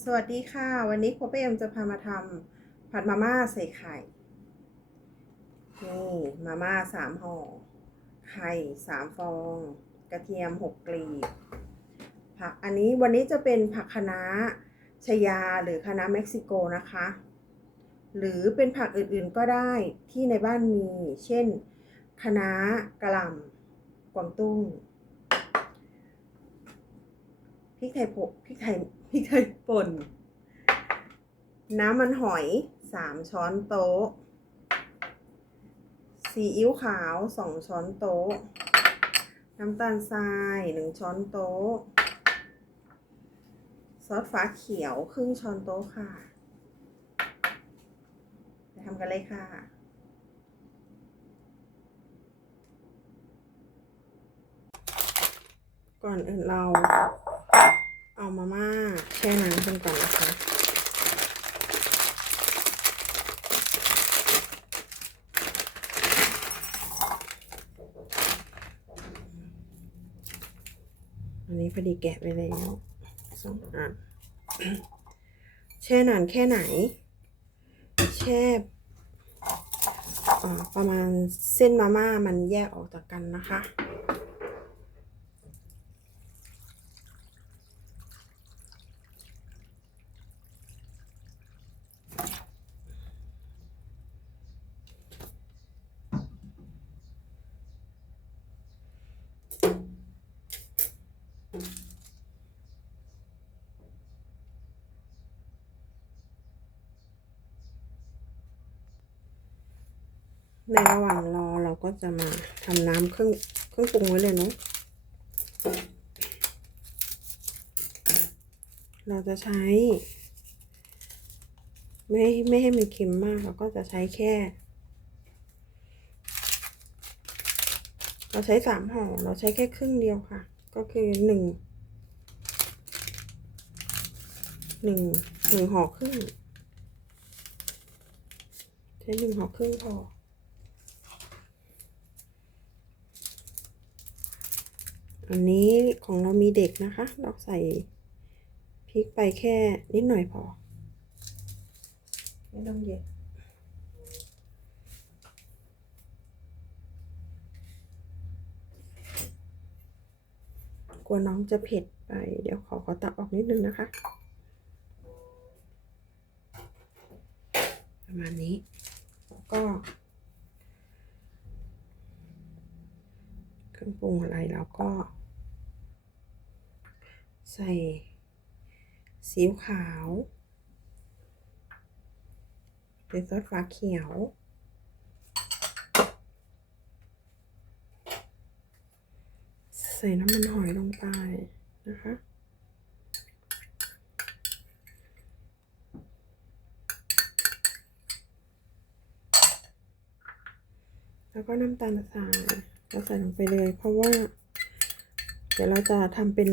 สวัสดีค่ะ วันนี้คเปเอ็มจะพามาทำผัดมาม่าใส่ไข่ นี่มาม่าสามห่อ ไข่สามฟอง กระเทียมหกกลีบ ผักอันนี้วันนี้จะเป็นผักคะน้าชยาหรือคะน้าเม็กซิโกนะคะ หรือเป็นผักอื่นๆก็ได้ที่ในบ้านมี เช่นคะน้ากระหล่ำกวางตุ้ง ริกไทยผพริกไทยพริกไทยป่น น้ำมันหอยสามช้อนโต๊ะ ซีอิ๊วขาวสองช้อนโต๊ะ น้ำตาลทรายหนึ่งช้อนโต๊ะ ซอสฟ้าเขียวครึ่งช้อนโต๊ะค่ะไปทำกันเลยค่ะก่อนอื่นเรา เอามาม่าแช่น้ำกันก่อนนะคะอันนี้พอดีแกะไปแล้วสองอันแช่นานแค่ไหน แช่ประมาณเส้นมาม่ามันแยกออกจากกันนะคะ ในระหว่างรอเราก็จะมาทำน้ำเครื่องเครื่องปรุงไว้เลยเนาะเราจะใช้ ไม่ไม่ให้มันเค็มมาก เราก็จะใช้แค่ เราใช้สามห่อเราใช้แค่ครึ่งเดียวค่ะ ก็คือหนึ่งหนึ่งหนึ่งห่อครึ่งใช้หนึ่งห่อครึ่งพอ อันนี้ของเรามีเด็กนะคะ เราใส่พริกไปแค่นิดหน่อยพอ ไม่ต้องเยอะกลัวน้องจะเผ็ดไป เดี๋ยวขอขอตักออกนิดนึงนะคะ ประมาณนี้ แล้วก็ เค รื่องปรุงอะไรแล้วก็ ใส่ซีอิ๊วขาวเป็นซอสฟ้าเขียว ใส่น้ำมันหอยลงไปนะคะแล้วก็น้ำตาลทราย ก็ใส่ลงไปเลย เพราะว่า เดี๋ยวเราจะทำเป็น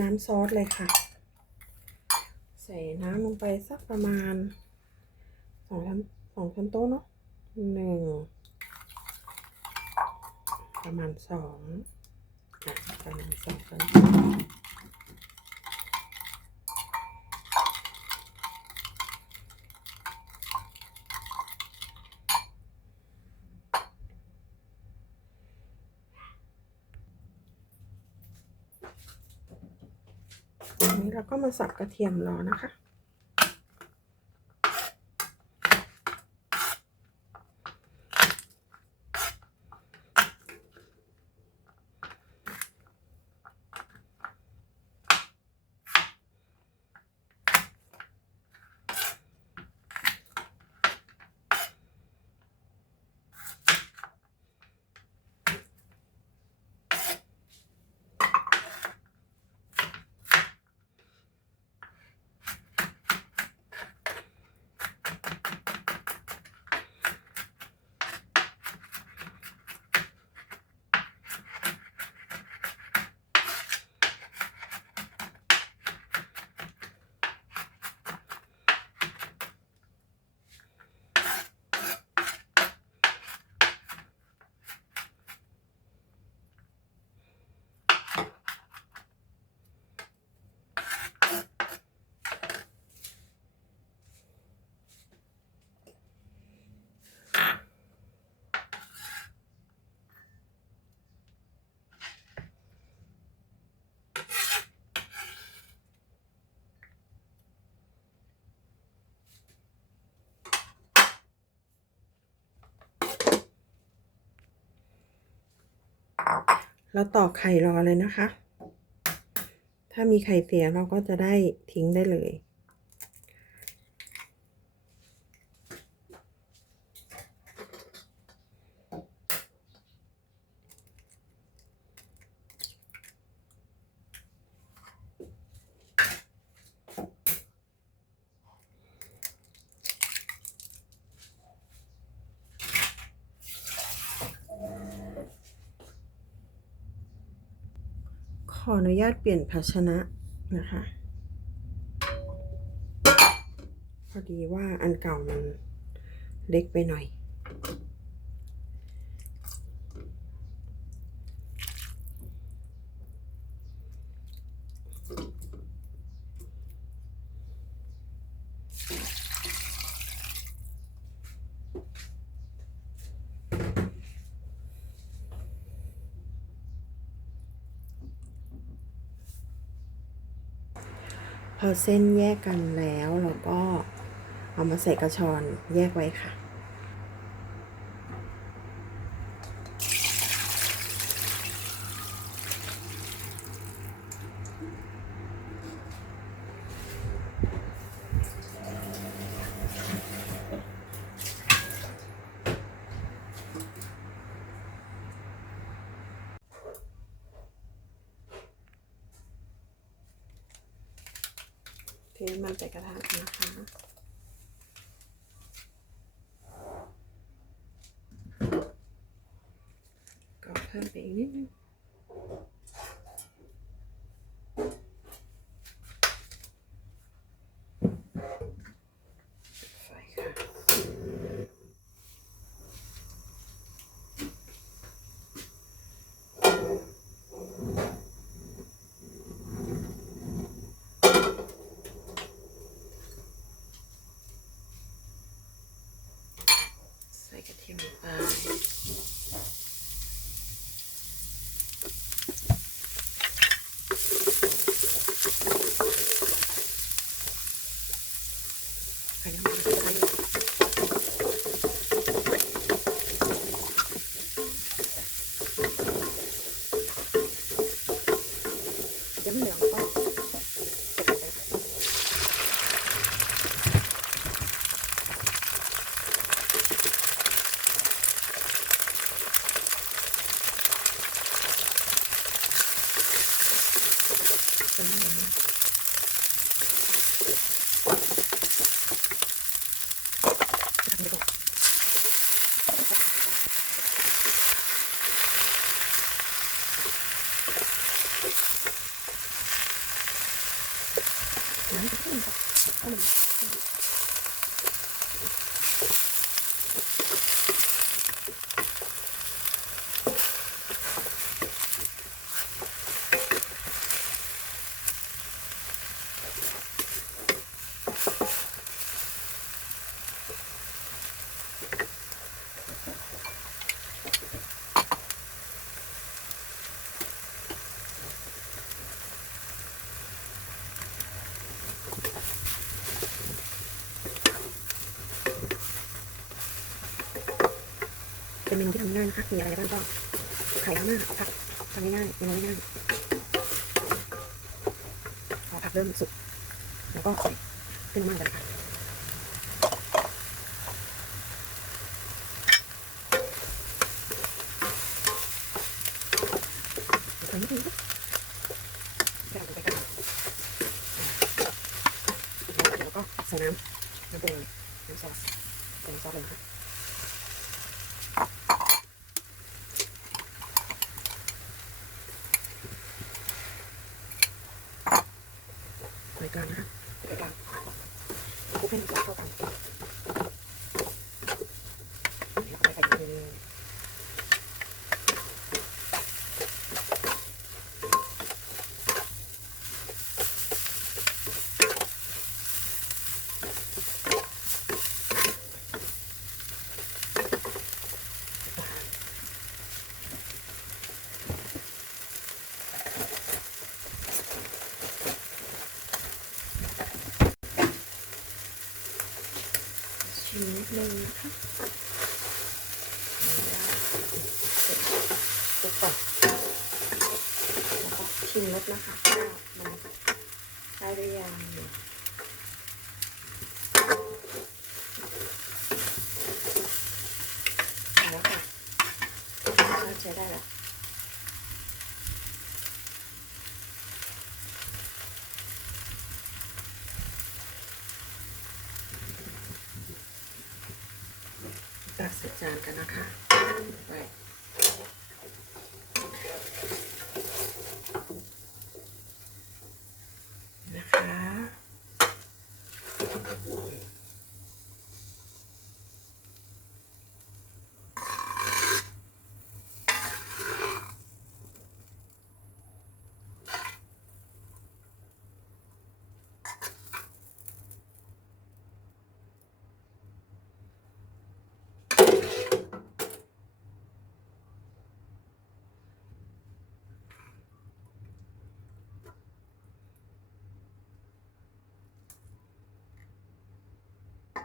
น้ำซอสเลยค่ะ ใส่น้ำลงไปสักประมาณสองช้อนสองช้อนโต๊ะเนาะหนึ่งประมาณสองประมาณสองช้อนโต๊ะอันนี้เราก็ มาสับกระเทียมรอนะคะ น เราตอกไข่รอเลยนะคะ ถ้ามีไข่เสียเราก็จะได้ทิ้งได้เลย ออนุญาตเปลี่ยนภาชนะนะคะ พอดีว่าอันเก่ามันเล็กไปหน่อย พอเส้นแยกกันแล้วเราก็เอามาใส่กระชอนแยกไว้ค่ะ มันใส่กระทะนะคะก็เพิ่มไปอีกนิดนึงไฟค่ะ ใส่กระเทียมลงไปใส่น้ำมันไปยังไม่เหลืองก็เก็บไปค่ะ เป็นยังไงทำไปก่อน น้ำจะขึ้นก่อนเอาเลยเป็นเมนูที่ทำง่ายนะคะมีอะไรบ้างก็ไข่ข้าวหน้าผักทำง่ายๆเมนูง่ายๆพอผักเริ่มสุกแล้วก็ใส่ขึ้นมากันค่ะ ใส่นิดนึงค่ะใส่ลงไปกันแล้วก็ใส่น้ำน้ำปรุงน้ำซอสใส่น้ำซอสเลยค่ะใส่ กลางนะคะใส่กลางคลุกให้น้ำซอสเข้ากัน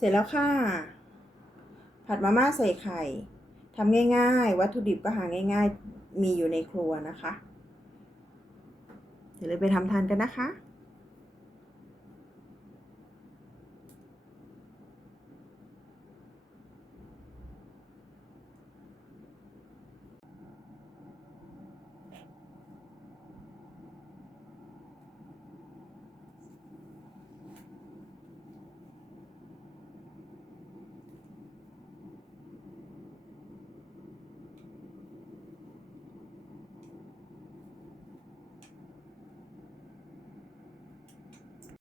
เสร็จแล้วค่ะ ผัดมาม่าใส่ไข่ทำง่าย ๆ วัตถุดิบก็หาง่าย ๆ มีอยู่ในครัวนะคะ เดี๋ยวเลยไปทำทานกันนะคะ